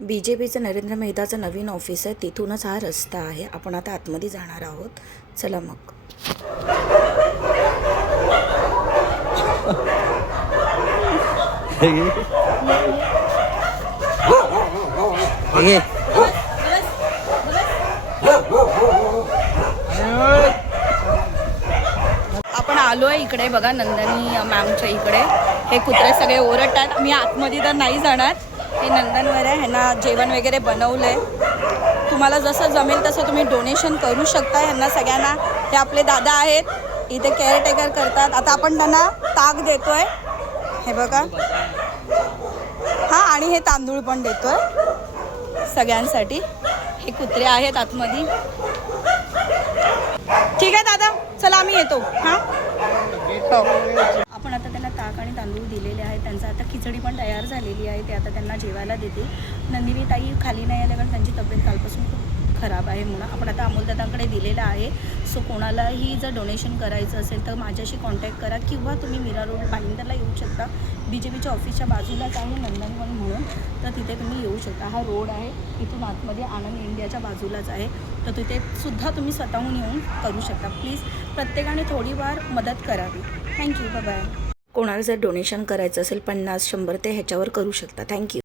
BJPचं नरेंद्र मेहताचं नवीन office आहे, तिथूनच हा रस्ता आहे. आपण आता आतमध्ये जाणार आहोत. चला मग. आपण आलो आहे इकडे बघा, नंदनी मॅमच्या इकडे. हे कुत्रे सगळे ओरडतात. मी आतमध्ये तर नाही जाणार. हे नंदनवर आहे, ह्यांना जेवण वगैरे बनवलं आहे. तुम्हाला जसं जमेल तसं तुम्ही डोनेशन करू शकता ह्यांना सगळ्यांना. हे आपले दादा आहेत, इथे केअरटेकर करतात. आता आपण त्यांना ताक देतोय, हे बघा. हां, आणि हे तांदूळ पण देतोय सगळ्यांसाठी. हे कुत्रे आहेत आतमध्ये. ठीक आहे दादा, चला आम्ही येतो. हां, हो. आपण आता त्यांना ताक आणि तांदूळ दिलेले आहेत. त्यांचं आता खिचडी पण तयार झालेली आहे, ते आता त्यांना जेवायला देते. नंदिनी ताई खाली नाही आल्या कारण त्यांची तब्येत कालपासून खूप खराब आहे म्हणून आपण आता अमोलदादांकडे दिलेलं आहे. सो कोणालाही जर डोनेशन करायचं असेल तर माझ्याशी कॉन्टॅक्ट करा, किंवा तुम्ही मीरा रोड भाईंदरला येऊ शकता. BJPच्या ऑफिसच्या बाजूलाच आहे नंदनवन म्हणून, तर तिथे तुम्ही येऊ शकता. हा रोड आहे, इथून आतमध्ये आनंद इंडियाच्या बाजूलाच आहे. तर तिथे सुद्धा तुम्ही स्वतःहून येऊन करू शकता. प्लीज प्रत्येकाने थोडीफार मदत करावी. Thank you, bye bye. कोणाला जर डोनेशन करायचं असेल 50, 100 ते ह्याच्यावर करू शकता. थँक्यू.